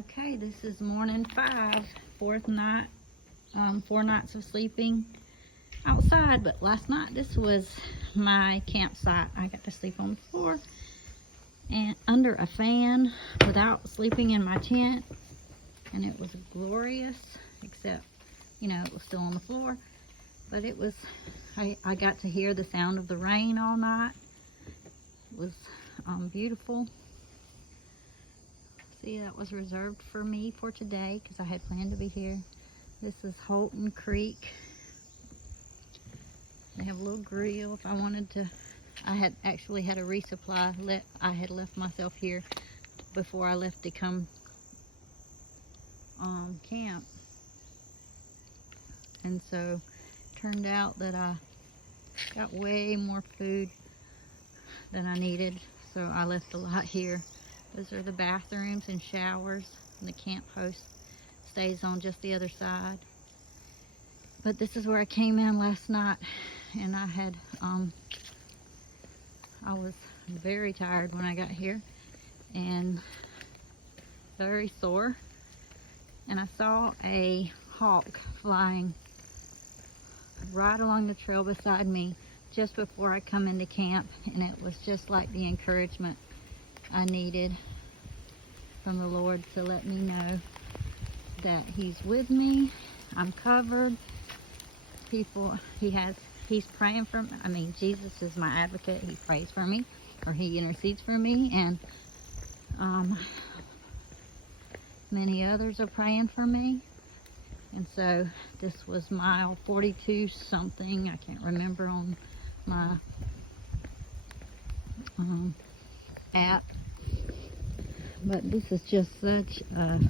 Okay, this is morning 5, fourth night, 4 nights of sleeping outside, but last night this was my campsite. I got to sleep on the floor and under a fan without sleeping in my tent, and it was glorious, except, you know, it was still on the floor, but it was, I got to hear the sound of the rain all night. It was beautiful. See, that was reserved for me for today because I had planned to be here. This is Holton Creek. They have a little grill if I wanted to. I had actually had a resupply. I had left myself here before I left to come camp. And so turned out that I got way more food than I needed. So I left a lot here. Those are the bathrooms and showers, and the camp host stays on just the other side. But this is where I came in last night, and I was very tired when I got here and very sore. And I saw a hawk flying right along the trail beside me just before I come into camp, and it was just like the encouragement I needed from the Lord to let me know that He's with me, I'm covered. He's praying for me. I mean, Jesus is my advocate. He prays for me, or He intercedes for me, and many others are praying for me. And so this was mile 42 something, I can't remember on my app. But this is just such a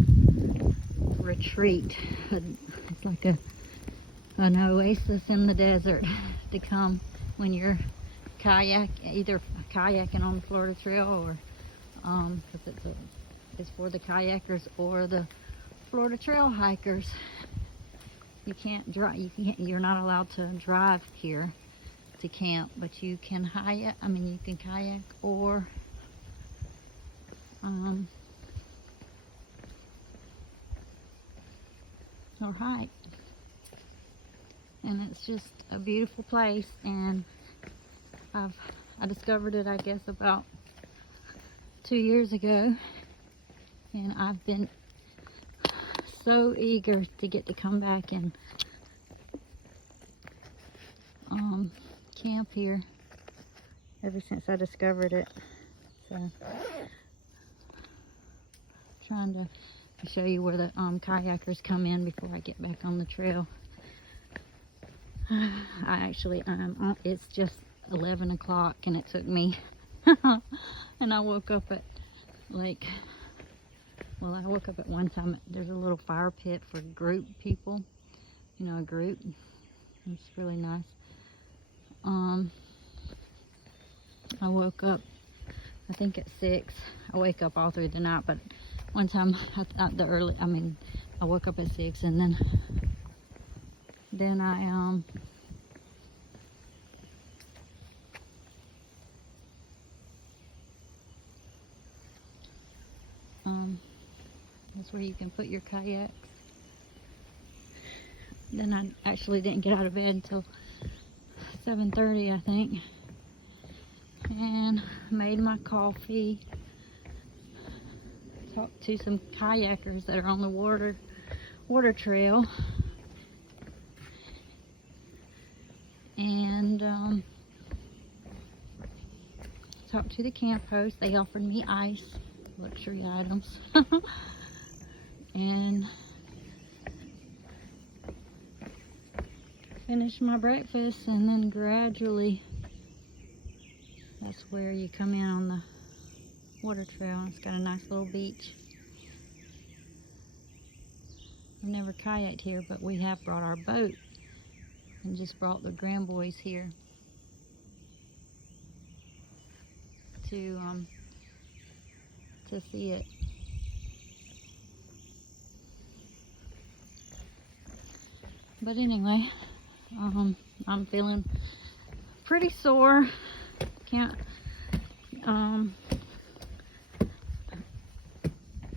retreat. It's like an oasis in the desert to come when you're either kayaking on the Florida Trail, or because it's for the kayakers or the Florida Trail hikers. You can't drive. You're not allowed to drive here to camp, but you can you can kayak or hike. And it's just a beautiful place, and I discovered it, I guess, about 2 years ago, and I've been so eager to get to come back and camp here ever since I discovered it. So trying to show you where the kayakers come in before I get back on the trail. It's just 11 o'clock, and it took me and I woke up at I woke up at one time. There's a little fire pit for group people, you know, a group. It's really nice. I woke up, I think at 6. I wake up all through the night, but one time I woke up at 6, and then I that's where you can put your kayaks. Then I actually didn't get out of bed until 7:30, I think, and made my coffee, talked to some kayakers that are on the water trail, and talked to the camp host. They offered me ice, luxury items, and finished my breakfast. And then gradually, that's where you come in on the water trail. It's got a nice little beach. I've never kayaked here, but we have brought our boat and just brought the grandboys here to see it. But anyway, I'm feeling pretty sore.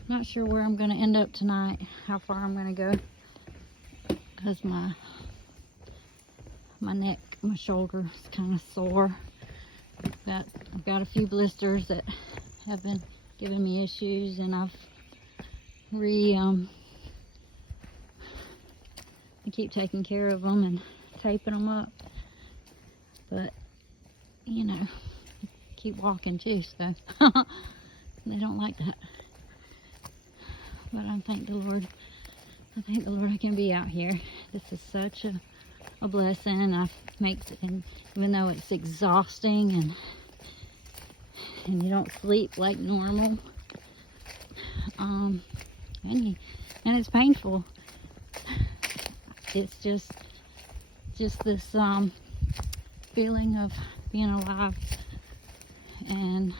Not sure where I'm going to end up tonight, how far I'm going to go, because my neck, my shoulder is kind of sore. I've got a few blisters that have been giving me issues, and I've I keep taking care of them and taping them up, but you know, keep walking too, so they don't like that. But I thank the Lord I can be out here. This is such a blessing, and and even though it's exhausting and you don't sleep like normal, and it's painful. It's just this feeling of being alive and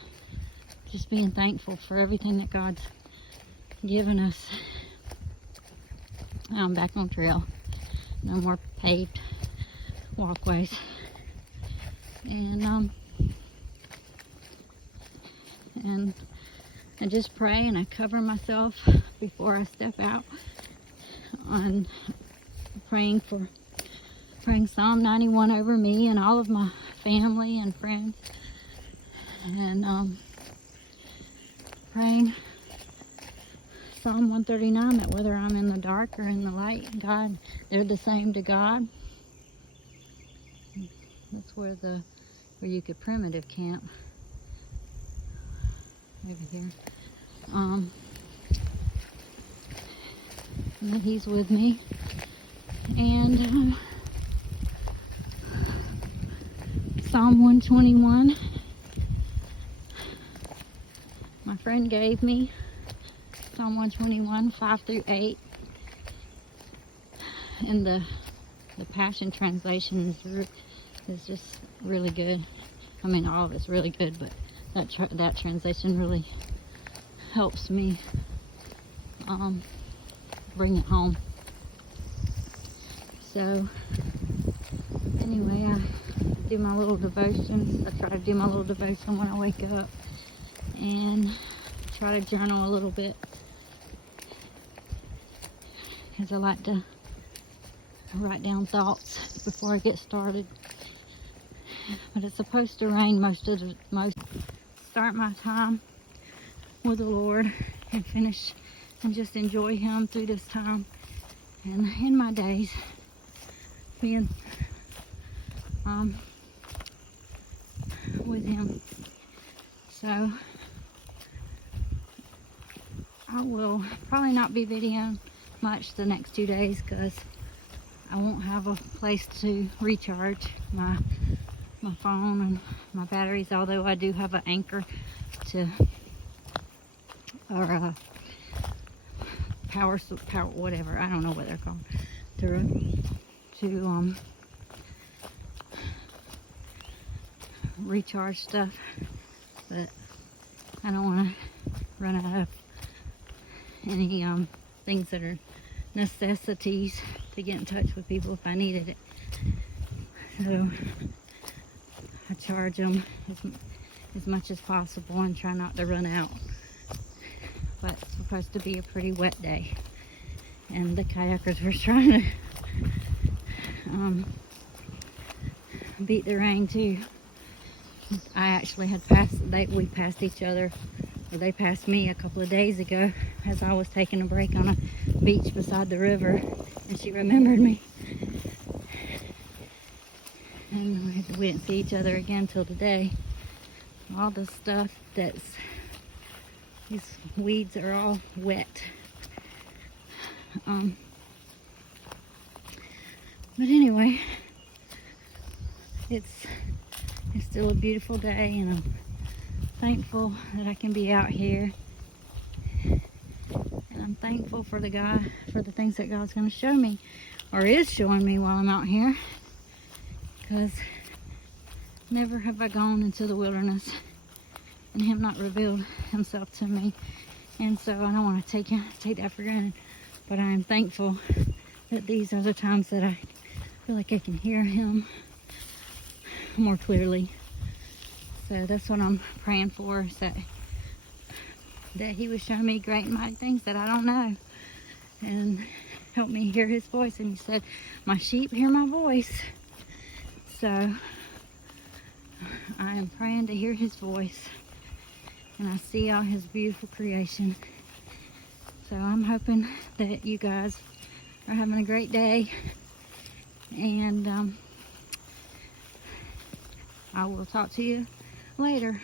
just being thankful for everything that God's given us. I'm back on trail. No more paved walkways. And I just pray and I cover myself before I step out on praying Psalm 91 over me and all of my family and friends, and praying Psalm 139 that whether I'm in the dark or in the light, God, they're the same to God. That's where you could primitive camp over here. And that He's with me. And Psalm 121, my friend gave me Psalm 121, 5 through 8. And the Passion Translation is just really good. I mean, all of it's really good, but that translation really helps me bring it home. So anyway, I do my little devotions. I try to do my little devotion when I wake up, and try to journal a little bit, because I like to write down thoughts before I get started. But it's supposed to rain start my time with the Lord and finish and just enjoy Him through this time and in my days, being with Him. So I will probably not be videoing much the next 2 days, because I won't have a place to recharge my phone and my batteries, although I do have an anchor or a power whatever, I don't know what they're called, to recharge stuff, but I don't want to run out of any things that are necessities to get in touch with people if I needed it. So I charge them as much as possible and try not to run out. But it's supposed to be a pretty wet day, and the kayakers were trying to beat the rain too. I actually had we passed each other, or they passed me a couple of days ago as I was taking a break on a beach beside the river, and she remembered me. And we didn't see each other again till today. All the stuff these weeds are all wet. But anyway, it's still a beautiful day, and I'm thankful that I can be out here. And I'm thankful for the things that God's going to show me, or is showing me while I'm out here. Because never have I gone into the wilderness and Him not revealed Himself to me. And so I don't want to take that for granted. But I am thankful that these are the times that I feel like I can hear Him more clearly. So that's what I'm praying for, is that that he was showing me great and mighty things that I don't know, and help me hear his voice. And he said, my sheep hear my voice. So I am praying to hear his voice, and I see all his beautiful creation. So I'm hoping that you guys are having a great day, and I will talk to you later.